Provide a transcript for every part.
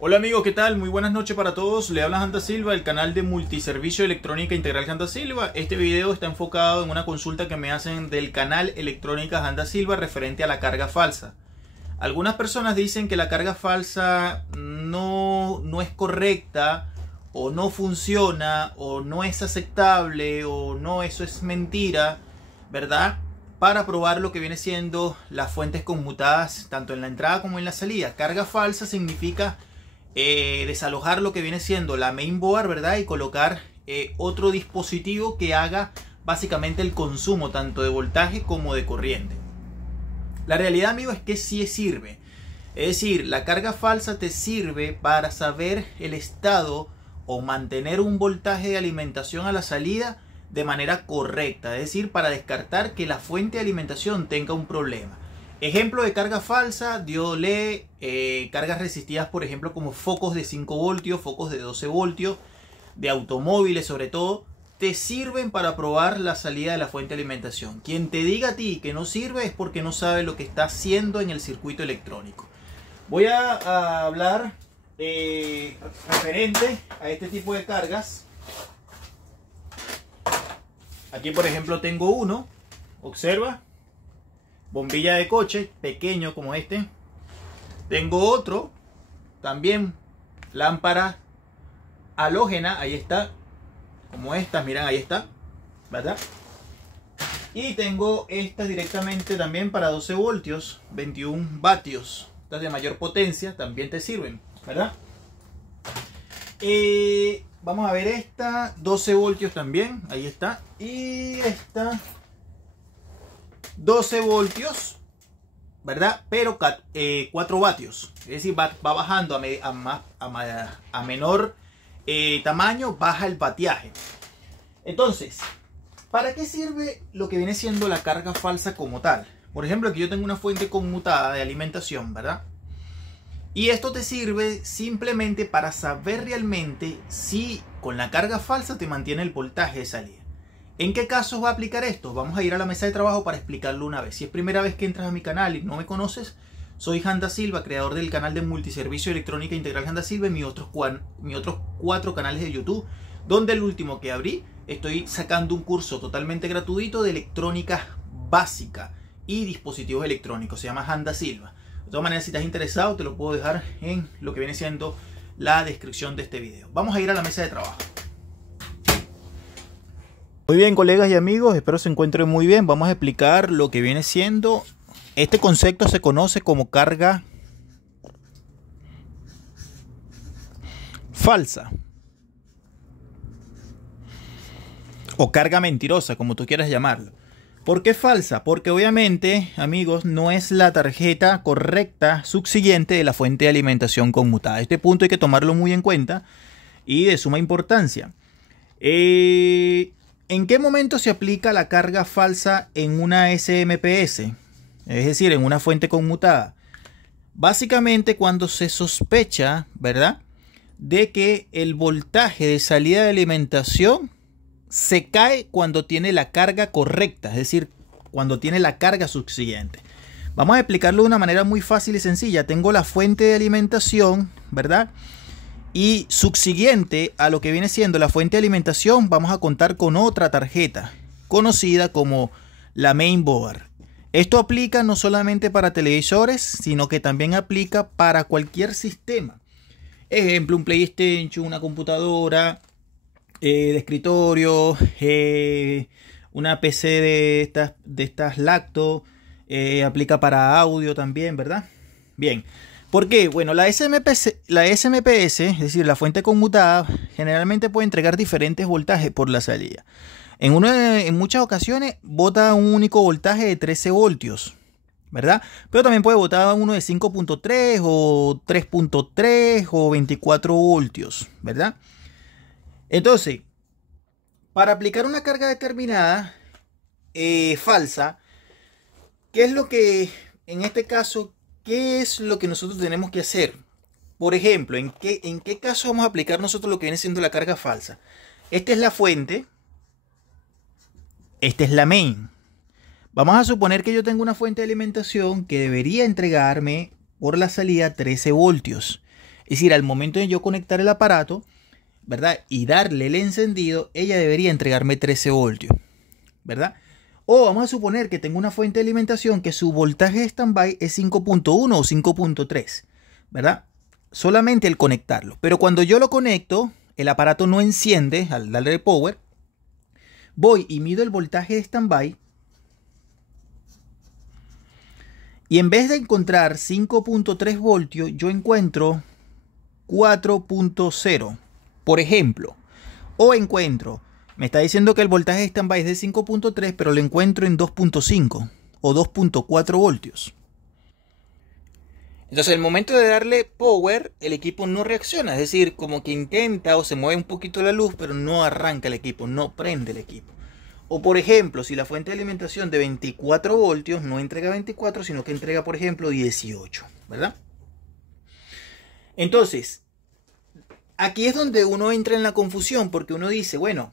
Hola amigos, ¿qué tal? Muy buenas noches para todos. Le habla Janda Silva, el canal de multiservicio electrónica integral Janda Silva. Este video está enfocado en una consulta que me hacen del canal Electrónica Janda Silva referente a la carga falsa. Algunas personas dicen que la carga falsa no es correcta, o no funciona, o no es aceptable, o no, eso es mentira, ¿verdad? Para probar lo que viene siendo las fuentes conmutadas tanto en la entrada como en la salida. Carga falsa significa desalojar lo que viene siendo la mainboard, ¿verdad? Y colocar otro dispositivo que haga básicamente el consumo tanto de voltaje como de corriente. La realidad, amigos, es que sí sirve. Es decir, la carga falsa te sirve para saber el estado o mantener un voltaje de alimentación a la salida de manera correcta. Es decir, para descartar que la fuente de alimentación tenga un problema. Ejemplo de carga falsa: diodo LED, cargas resistidas, por ejemplo, como focos de 5 voltios, focos de 12 voltios, de automóviles sobre todo, te sirven para probar la salida de la fuente de alimentación. Quien te diga a ti que no sirve es porque no sabe lo que está haciendo en el circuito electrónico. Voy a hablar referente a este tipo de cargas. Aquí, por ejemplo, tengo uno, observa. Bombilla de coche, pequeño como este. Tengo otro, también lámpara halógena, ahí está. Como estas, miran, ahí está, ¿verdad? Y tengo estas directamente también para 12 voltios, 21 vatios. Estas de mayor potencia también te sirven, ¿verdad? Vamos a ver esta, 12 voltios también, ahí está. Y esta, 12 voltios, ¿verdad? Pero 4 vatios. Es decir, va bajando a menor tamaño, baja el vatiaje. Entonces, ¿para qué sirve lo que viene siendo la carga falsa como tal? Por ejemplo, aquí yo tengo una fuente conmutada de alimentación, ¿verdad? Y esto te sirve simplemente para saber realmente si con la carga falsa te mantiene el voltaje de salida. ¿En qué casos va a aplicar esto? Vamos a ir a la mesa de trabajo para explicarlo una vez. Si es primera vez que entras a mi canal y no me conoces, soy Janda Silva, creador del canal de multiservicio electrónica integral Janda Silva y mis otros 4 canales de YouTube, donde el último que abrí estoy sacando un curso totalmente gratuito de electrónica básica y dispositivos electrónicos. Se llama Janda Silva. De todas maneras, si estás interesado, te lo puedo dejar en lo que viene siendo la descripción de este video. Vamos a ir a la mesa de trabajo. Muy bien, colegas y amigos, espero se encuentren muy bien. Vamos a explicar lo que viene siendo. Este concepto se conoce como carga falsa o carga mentirosa, como tú quieras llamarlo. ¿Por qué falsa? Porque obviamente, amigos, no es la tarjeta correcta subsiguiente de la fuente de alimentación conmutada. Este punto hay que tomarlo muy en cuenta y de suma importancia. ¿En qué momento se aplica la carga falsa en una SMPS? Es decir, en una fuente conmutada. Básicamente cuando se sospecha, ¿verdad?, de que el voltaje de salida de alimentación se cae cuando tiene la carga correcta, es decir, cuando tiene la carga subsiguiente. Vamos a explicarlo de una manera muy fácil y sencilla. Tengo la fuente de alimentación, ¿verdad?, y subsiguiente a lo que viene siendo la fuente de alimentación, vamos a contar con otra tarjeta conocida como la mainboard. Esto aplica no solamente para televisores, sino que también aplica para cualquier sistema. Ejemplo, un PlayStation, una computadora de escritorio, una PC de estas lacto, aplica para audio también, ¿verdad? Bien. ¿Por qué? Bueno, la SMPS, es decir, la fuente conmutada, generalmente puede entregar diferentes voltajes por la salida. En muchas ocasiones bota un único voltaje de 13 voltios, ¿verdad? Pero también puede botar uno de 5.3 o 3.3 o 24 voltios, ¿verdad? Entonces, para aplicar una carga determinada falsa, ¿qué es lo que, en este caso, qué es lo que nosotros tenemos que hacer? Por ejemplo, ¿en qué caso vamos a aplicar nosotros lo que viene siendo la carga falsa? Esta es la fuente. Esta es la main. Vamos a suponer que yo tengo una fuente de alimentación que debería entregarme por la salida 13 voltios. Es decir, al momento de yo conectar el aparato, ¿verdad? Y darle el encendido, ella debería entregarme 13 voltios, ¿verdad? O vamos a suponer que tengo una fuente de alimentación que su voltaje de standby es 5.1 o 5.3, ¿verdad? Solamente el conectarlo. Pero cuando yo lo conecto, el aparato no enciende al darle power. Voy y mido el voltaje de standby. Y en vez de encontrar 5.3 voltios, yo encuentro 4.0, por ejemplo. O encuentro, me está diciendo que el voltaje de standby es de 5.3, pero lo encuentro en 2.5 o 2.4 voltios. Entonces, el momento de darle power, el equipo no reacciona. Es decir, como que intenta o se mueve un poquito la luz, pero no arranca el equipo, no prende el equipo. O por ejemplo, si la fuente de alimentación de 24 voltios no entrega 24, sino que entrega, por ejemplo, 18, ¿verdad? Entonces, aquí es donde uno entra en la confusión, porque uno dice, bueno,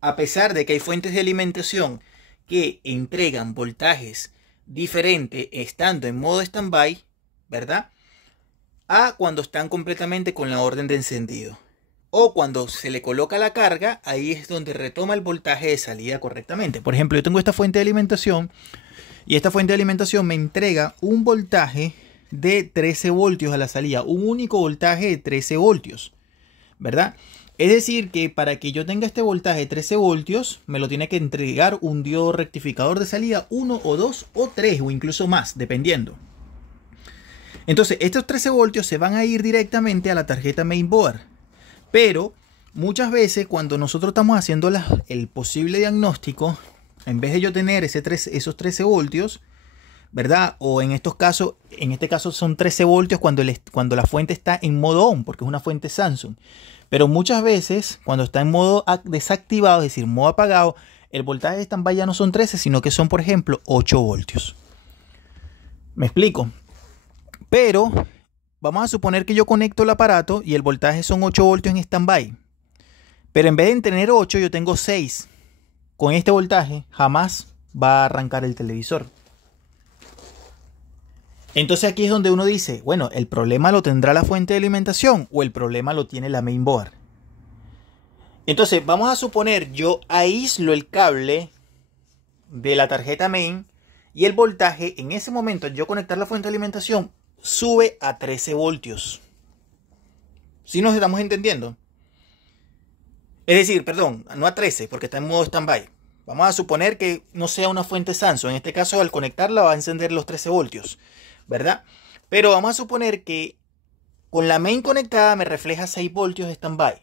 a pesar de que hay fuentes de alimentación que entregan voltajes diferentes estando en modo standby, ¿verdad? A cuando están completamente con la orden de encendido. O cuando se le coloca la carga, ahí es donde retoma el voltaje de salida correctamente. Por ejemplo, yo tengo esta fuente de alimentación y esta fuente de alimentación me entrega un voltaje de 13 voltios a la salida. Un único voltaje de 13 voltios, ¿verdad? Es decir, que para que yo tenga este voltaje de 13 voltios, me lo tiene que entregar un diodo rectificador de salida 1 o 2 o 3 o incluso más, dependiendo. Entonces, estos 13 voltios se van a ir directamente a la tarjeta mainboard. Pero muchas veces cuando nosotros estamos haciendo el posible diagnóstico, en vez de yo tener esos 13 voltios, ¿verdad? O en este caso son 13 voltios cuando la fuente está en modo on, porque es una fuente Samsung. Pero muchas veces cuando está en modo desactivado, es decir, modo apagado, el voltaje de standby ya no son 13, sino que son, por ejemplo, 8 voltios. ¿Me explico? Pero vamos a suponer que yo conecto el aparato y el voltaje son 8 voltios en standby. Pero en vez de tener 8, yo tengo 6. Con este voltaje jamás va a arrancar el televisor. Entonces aquí es donde uno dice, bueno, ¿el problema lo tendrá la fuente de alimentación o el problema lo tiene la mainboard? Entonces vamos a suponer yo aíslo el cable de la tarjeta main y el voltaje en ese momento al yo conectar la fuente de alimentación sube a 13 voltios. ¿Sí nos estamos entendiendo? Es decir, perdón, no a 13 porque está en modo standby. Vamos a suponer que no sea una fuente Samsung. En este caso, al conectarla va a encender los 13 voltios, ¿verdad? Pero vamos a suponer que con la main conectada me refleja 6 voltios de standby.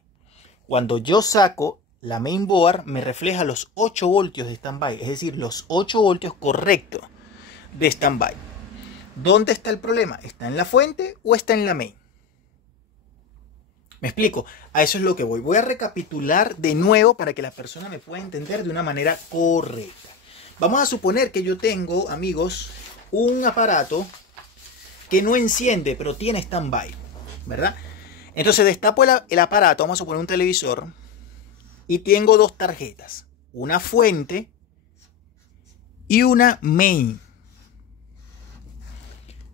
Cuando yo saco la mainboard me refleja los 8 voltios de standby. Es decir, los 8 voltios correctos de standby. ¿Dónde está el problema? ¿Está en la fuente o está en la main? ¿Me explico? A eso es lo que voy. Voy a recapitular de nuevo para que la persona me pueda entender de una manera correcta. Vamos a suponer que yo tengo, amigos, un aparato que no enciende, pero tiene standby, ¿verdad? Entonces destapo el aparato, vamos a poner un televisor, y tengo dos tarjetas. Una fuente y una main,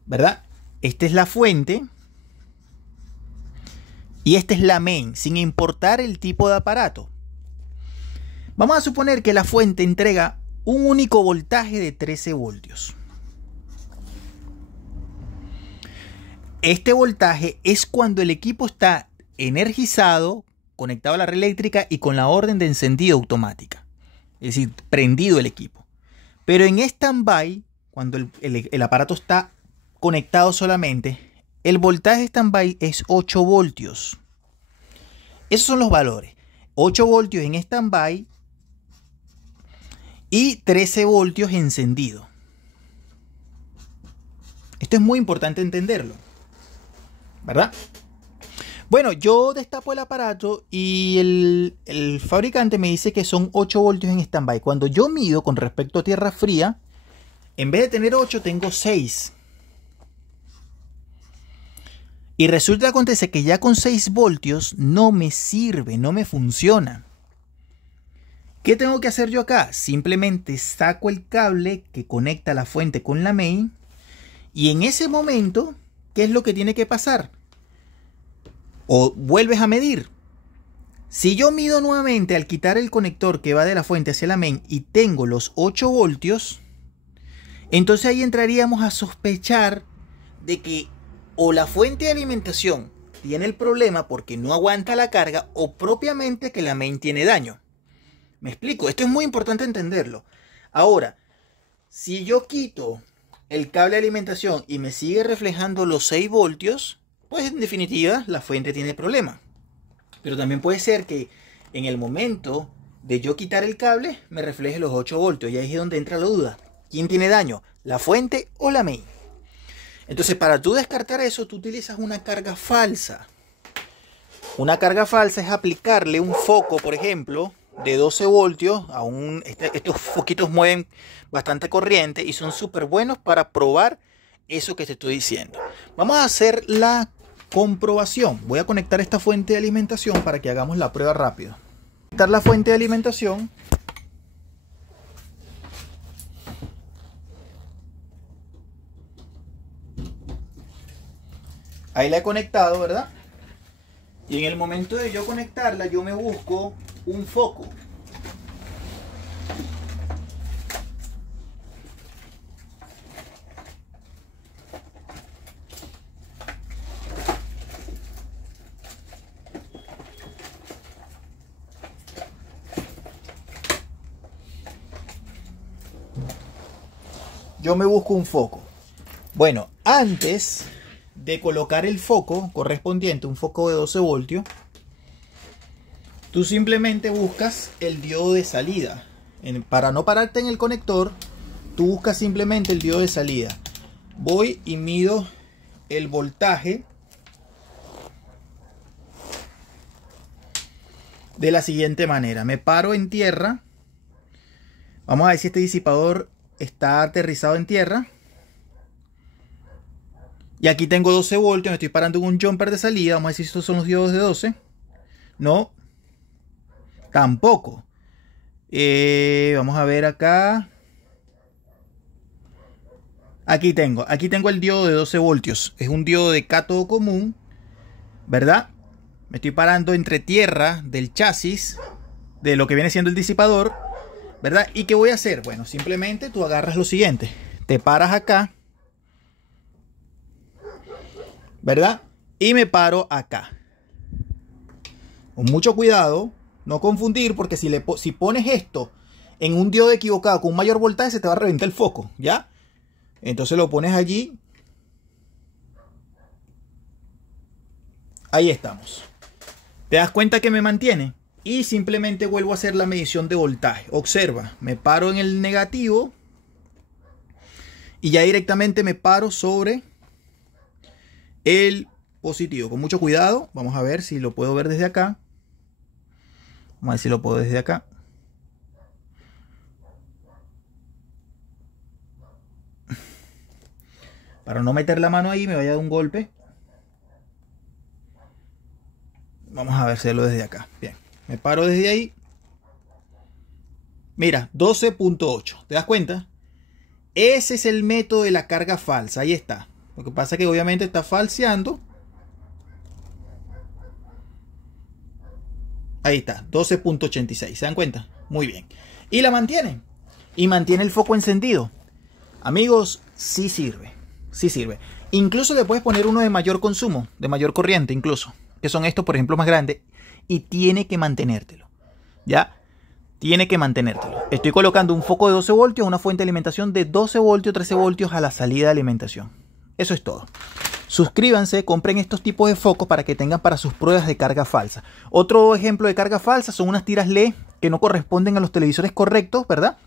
¿verdad? Esta es la fuente y esta es la main, sin importar el tipo de aparato. Vamos a suponer que la fuente entrega un único voltaje de 13 voltios. Este voltaje es cuando el equipo está energizado, conectado a la red eléctrica y con la orden de encendido automática. Es decir, prendido el equipo. Pero en stand-by, cuando el aparato está conectado solamente, el voltaje stand-by es 8 voltios. Esos son los valores. 8 voltios en stand-by y 13 voltios encendido. Esto es muy importante entenderlo, ¿verdad? Bueno, yo destapo el aparato y el fabricante me dice que son 8 voltios en standby. Cuando yo mido con respecto a tierra fría, en vez de tener 8, tengo 6. Y resulta que acontece que ya con 6 voltios no me sirve, no me funciona. ¿Qué tengo que hacer yo acá? Simplemente saco el cable que conecta la fuente con la main y en ese momento, ¿qué es lo que tiene que pasar? O vuelves a medir. Si yo mido nuevamente al quitar el conector que va de la fuente hacia la main y tengo los 8 voltios, entonces ahí entraríamos a sospechar de que o la fuente de alimentación tiene el problema porque no aguanta la carga o propiamente que la main tiene daño. ¿Me explico? Esto es muy importante entenderlo. Ahora, si yo quito el cable de alimentación y me sigue reflejando los 6 voltios, pues en definitiva la fuente tiene problema. Pero también puede ser que en el momento de yo quitar el cable me refleje los 8 voltios. Y ahí es donde entra la duda. ¿Quién tiene daño? ¿La fuente o la main? Entonces, para tú descartar eso, tú utilizas una carga falsa. Una carga falsa es aplicarle un foco, por ejemplo, de 12 voltios. Estos foquitos mueven bastante corriente y son súper buenos para probar eso que te estoy diciendo. Vamos a hacer la comprobación. Voy a conectar esta fuente de alimentación para que hagamos la prueba rápido. Conectar la fuente de alimentación. Ahí la he conectado, ¿verdad? Y en el momento de yo conectarla, yo me busco un foco. Yo me busco un foco. Bueno, antes de colocar el foco correspondiente, un foco de 12 voltios, tú simplemente buscas el diodo de salida. Para no pararte en el conector, tú buscas simplemente el diodo de salida. Voy y mido el voltaje de la siguiente manera. Me paro en tierra. Vamos a ver si este disipador está aterrizado en tierra. Y aquí tengo 12 voltios, me estoy parando en un jumper de salida. Vamos a ver si estos son los diodos de 12. No, tampoco. Vamos a ver acá. Aquí tengo el diodo de 12 voltios. Es un diodo de cátodo común, ¿verdad? Me estoy parando entre tierra del chasis, de lo que viene siendo el disipador, ¿verdad? ¿Y qué voy a hacer? Bueno, simplemente tú agarras lo siguiente. Te paras acá, ¿verdad? Y me paro acá. Con mucho cuidado, no confundir, porque si pones esto en un diodo equivocado con un mayor voltaje, se te va a reventar el foco, ¿ya? Entonces lo pones allí. Ahí estamos. ¿Te das cuenta que me mantiene? Y simplemente vuelvo a hacer la medición de voltaje. Observa, me paro en el negativo y ya directamente me paro sobre el positivo. Con mucho cuidado. Vamos a ver si lo puedo ver desde acá. Vamos a ver si lo puedo desde acá. Para no meter la mano ahí, me vaya a dar un golpe. Vamos a verlo desde acá. Bien, me paro desde ahí. Mira, 12.8. ¿Te das cuenta? Ese es el método de la carga falsa. Ahí está. Lo que pasa es que obviamente está falseando. Ahí está, 12.86. ¿Se dan cuenta? Muy bien. Y la mantiene. Y mantiene el foco encendido. Amigos, sí sirve. Sí sirve. Incluso le puedes poner uno de mayor consumo, de mayor corriente incluso. Que son estos, por ejemplo, más grandes. Y tiene que mantenértelo. ¿Ya? Tiene que mantenértelo. Estoy colocando un foco de 12 voltios, una fuente de alimentación de 12 voltios, 13 voltios a la salida de alimentación. Eso es todo. Suscríbanse, compren estos tipos de focos para que tengan para sus pruebas de carga falsa. Otro ejemplo de carga falsa son unas tiras LED que no corresponden a los televisores correctos, ¿verdad?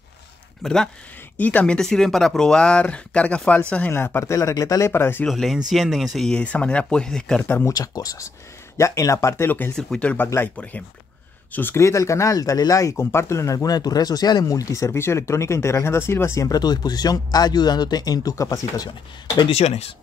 Y también te sirven para probar cargas falsas en la parte de la regleta LED para ver si los LED encienden y de esa manera puedes descartar muchas cosas. Ya en la parte de lo que es el circuito del backlight, por ejemplo. Suscríbete al canal, dale like, compártelo en alguna de tus redes sociales. Multiservicio Electrónica Integral Janda Silva, siempre a tu disposición, ayudándote en tus capacitaciones. Bendiciones.